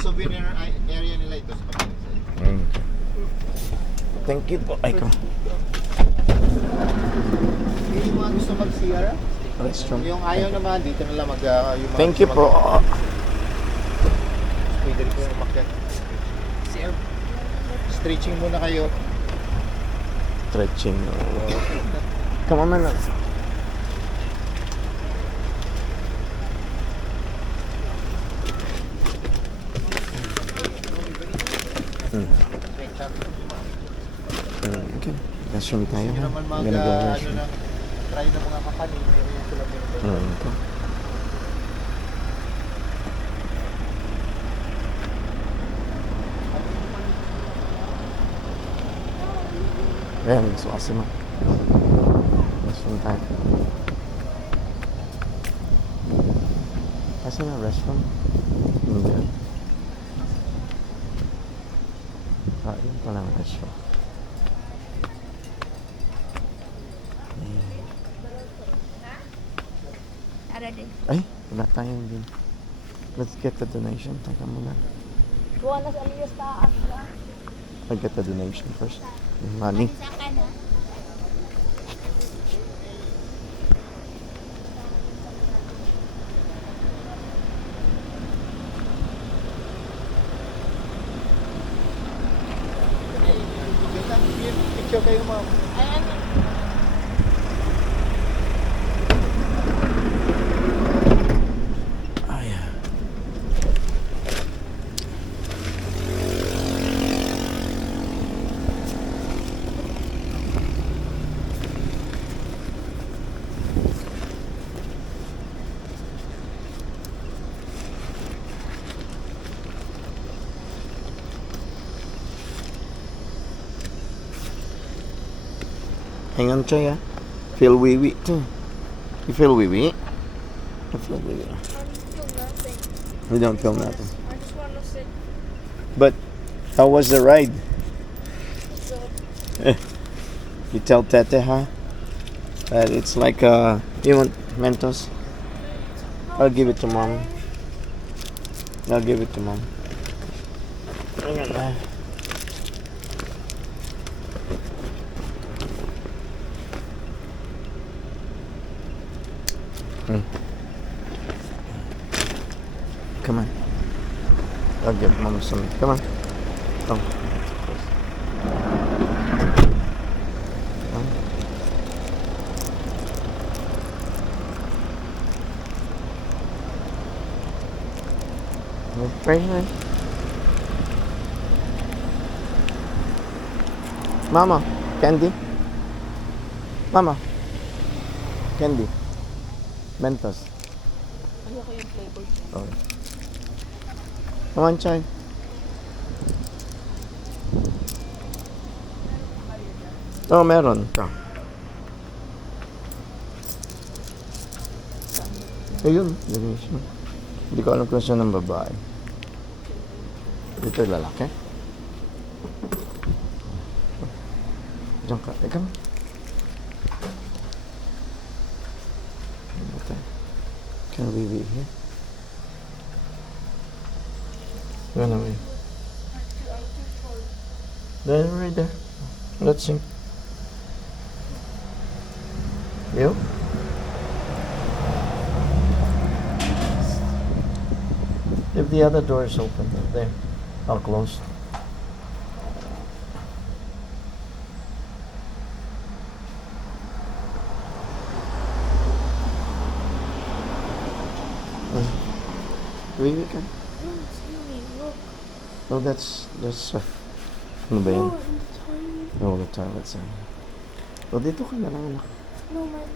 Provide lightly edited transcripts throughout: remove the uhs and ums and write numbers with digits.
souvenir area nila ito sa kapatid. Thank you po. Ay ko. Hindi mga gusto mag-CR? Restroom. Yung ayaw naman, dito na lang yung mga Thank you po. Pwede rin po yung umakyat. CR. Stretching muna kayo. Stretching. Come on, man. Okay. Restroom tayo. Hindi Ha? naman I'm gonna go ano restroom. ng try ng mga kakanin. Meron sila meron. Okay. Ayan, gusto kasi mo. Restroom tayo. Kasi na restroom? Hindi. Yun pala ang restroom. Ay, wala tayong din. Let's get the donation. Teka muna. Buwan na sa aliyas taas na. I'll get the donation first. Yung money. Sa kana. Picture kayo, ma'am. Ayan. Ay. Hang on, Chay, ah. Feel wee-wee too. You feel wee-wee? I feel wee-wee. I feel nothing. You don't feel nothing. I just want to sit. But how was the ride? So, You tell Tete, huh? That it's like you want Mentos? I'll give it to mom. I'll give it to mom. Hang on, ah. Come on. I'll give mom some. Come on. Oh. Right here. Mama, candy. Mama, candy. Mentos. ayoko yung flavor. Okay. Come on, Chay. Oh, meron. Ayun, donation. Hindi ko alam kung saan ng babae. Dito yung lalaki. Diyan ka. Ikaw. Can we be here? Run away. There, right there. Let's sing. You? If the other door is open, there. I'll close. We can. No, see me. Look. Oh, that's ano ba yan? Oh, I'm tiny. Oh, the toilet's in. Oh, dito ka na lang, anak. No, wait.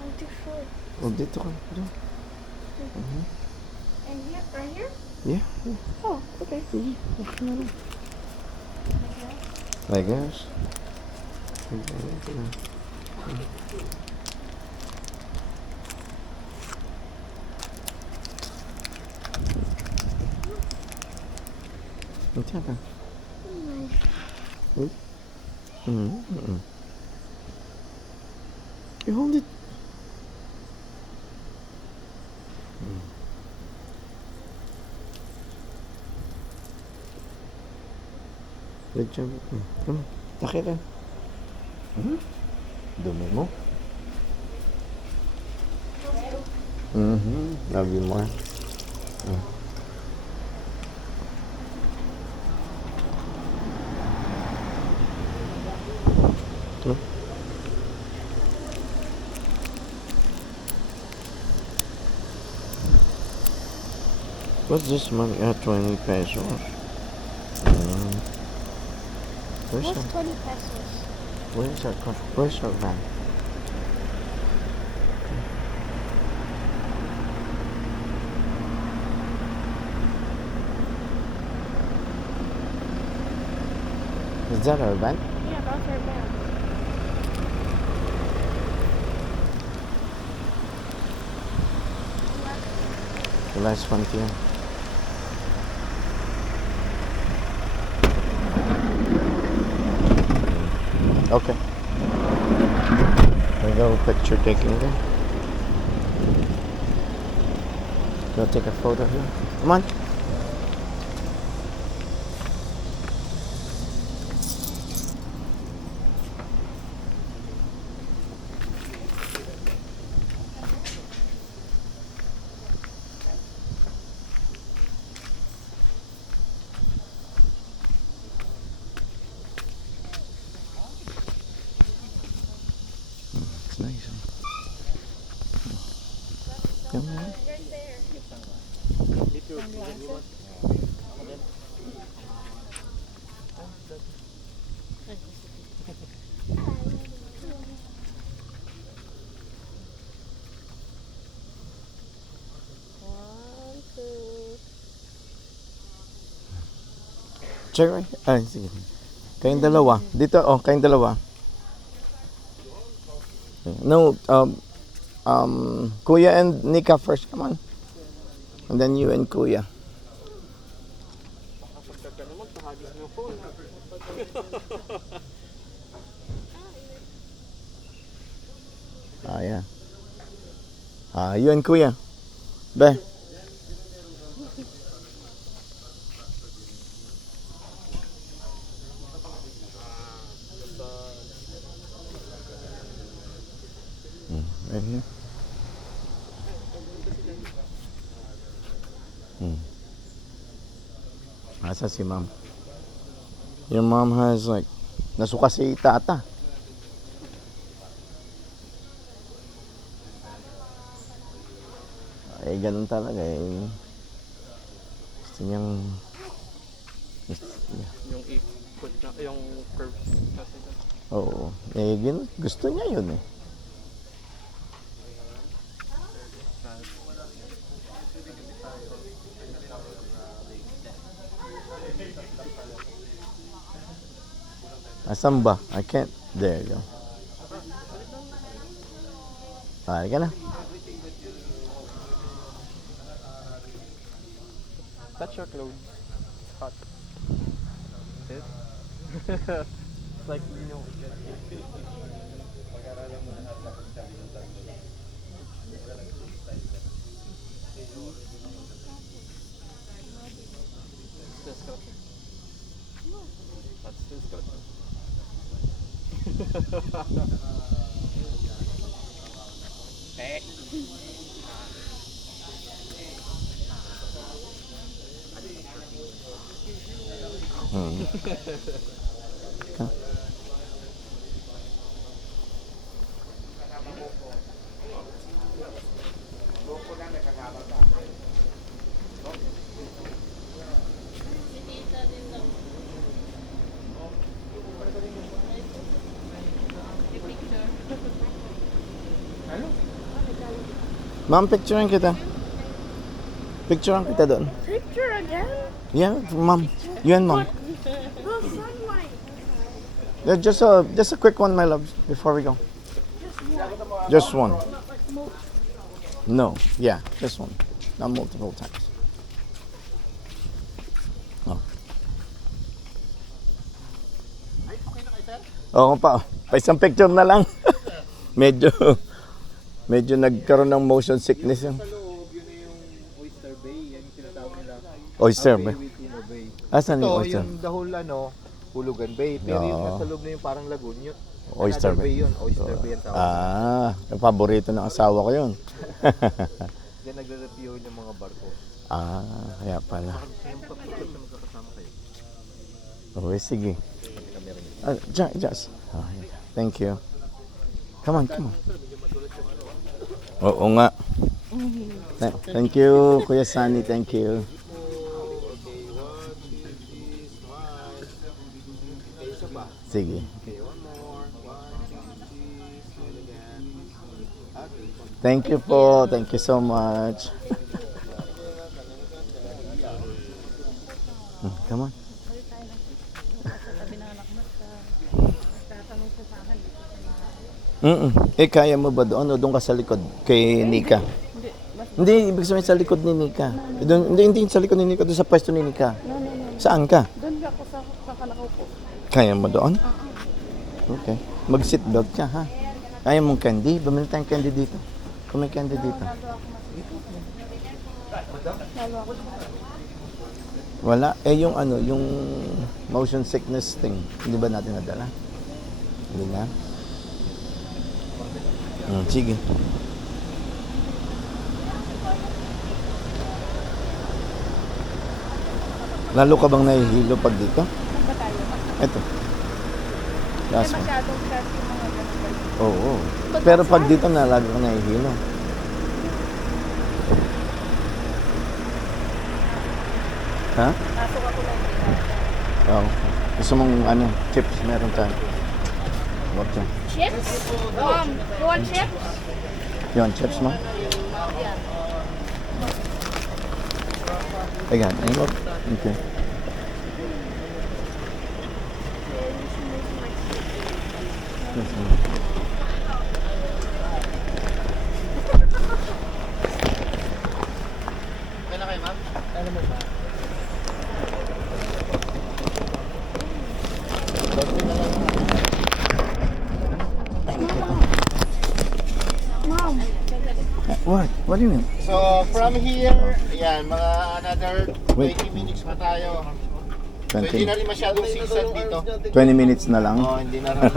I'm too short. Oh, dito ka. Diyan. And here, right here? Yeah. Oh, okay. I guess. What's happened? You hold it. Good job. Come on. Takip rin. Dumi mo. Love you more. What's this money? 20 pesos. Where's What's our, 20 pesos? where's our van? Is that our van? Yeah, that's our bag. The last frontier. Okay. We go picture taking there. Go take a photo here. Come on. It's nice. Come on. Right there. One, two. Check right. Ay, sige. Kayong dalawa. Dito, kayong dalawa. No, Kuya and Nika first. Come on. And then you and Kuya. Yeah. You and Kuya. Be. Right here. Asa si mom? Your mom has like, nasuka si tata. Ay, ganun talaga eh. Gusto niyang... Yung ikot na, yung curves kasi. Oo. Eh, gusto niya yun eh. Asan ba? I can't. There you go. Ka na. Touch your clothes. Hot. This? Like, you know. Disgusting. That's disgusting. Ma'am, picturean kita. Picturean kita doon. Picture again? Yeah, ma'am. You and ma'am. The sunlight. Yeah, just a quick one, my love, before we go. Just one. No, yeah, just one. Not multiple times. Oh. Oo pa. Pa isang picture na lang. medyo nagkaroon ng motion sickness yun. Sa loob, yun na yung Oyster Bay. Yan yung tinatawag nila. Oyster Bay. With Inner Bay. Asan Ito, yung oyster? yung the whole Hulugan Bay. Pero yung Oo. nasa loob na yung parang lagoon yun. Oyster Another Bay. yun. Oyster Bay ang tawag. Yung paborito ng asawa ko yun. Diyan nagre-review yung mga barko. Kaya pala. Yung pagpupunta na magkakasama kayo. Okay, sige. Kami rin. Just. Thank you. Come on. Oo nga. Thank you, Kuya Sunny. Thank you. Okay, 1, 2, 3, smile. Okay, isa pa. Sige. Okay, one more. 1, 2, 3, smile again. Okay. Thank you po. Thank you so much. Come on. Kaya mo ba doon o doon ka sa likod kay Nika? Hindi, ibig sabihin sa likod ni Nika. Hindi sa likod ni Nika, doon sa pwesto ni Nika. No. Saan ka? Doon ako sa kanakaupo. Kaya mo doon? Okay. Mag-seat belt ka, ha? Kaya mong candy? Bumili tayong candy dito. Kung may candy dito. Lalo ako. Wala. Yung yung motion sickness thing. Hindi ba natin nadala? Hindi na? Sige. Lalo ka bang nahihilo pag dito? Saan ba tayo? Ito. Last one. Masyadong flat yung mga ganun. Oo. Pero pag dito na, lagi ka nahihilo. Ha? Pasok ako lang. Oo. Gusto mong chips? Meron tayo. What yan? Chips? You want chips? You want chips mo? Ayan. Okay. Okay na kayo, ma'am? Ano mo ba? Mom. What? What do you mean? So, from here, yan, mga another 20 Wait. minutes pa tayo. So, hindi na 20, rin masyadong zigzag dito. 20 minutes na lang. Hindi na rin,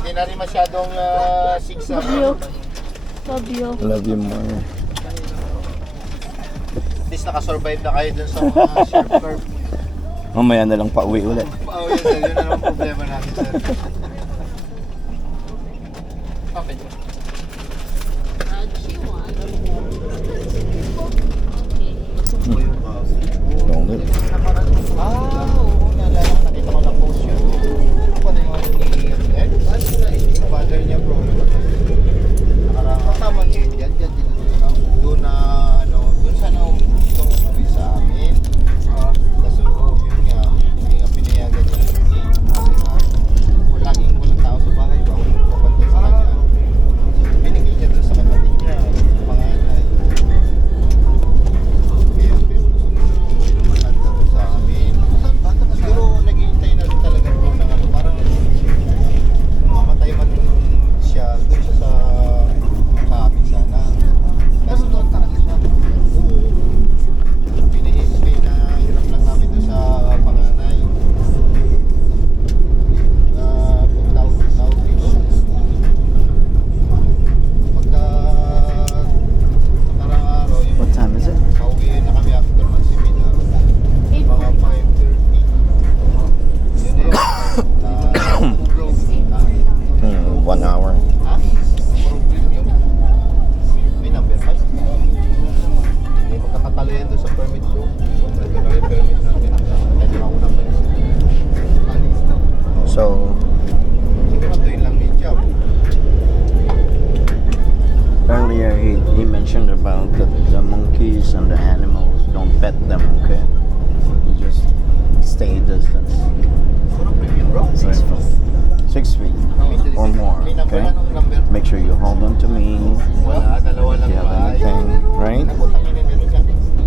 hindi na rin masyadong zigzag. Love you. Love you more. At least nakasurvive na kayo dun sa mga sharp curve. Mamaya na lang pauwi ulit. Oh, yun, sir. Yun na naman problema natin, sir. Okay. Long way. Oo, naalala ko, nakita ko na post yun. Ano ba na yung Ed? Father niya, bro. Tama niya yun, yan, doon na, doon sa itong umuwi sa amin. Kaso, yun nga, hindi nga pinayagan niya. Kasi nga, laging walang tao sa bahay, bawal yung papantay sa kanya. So, binigay niya doon sa kapatid niya, panganay. Pero gusto mo maganda doon sa amin. Siguro naghihintay na rin talaga po ng parang mamatay man siya doon siya sa amin sana. Kasi doon talaga siya. Oo. Pinihintay na hirap lang namin doon sa panganay. Pagtawag dito. Pagka parang araw yung What time is it? pauwi na kami after mag-seminar. Mga 5:30. Yun na yun. Grove. 1 hour. Ha? Grove yun. May number 5. May magkakatalo yan doon sa permit ko. So, pwede na rin permit natin. Pwede na unang palis. So, Siguro doon lang may job. earlier he mentioned about the monkeys and the animals. Don't pet them, okay? You just stay distance. Siguro premium bro. 6 feet or more, May number okay? na nung number. Make sure you hold on to me. Wala, dalawa If lang you have ba? anything, right? Nakutang yun meron dyan.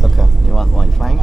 Okay, you want one, fine?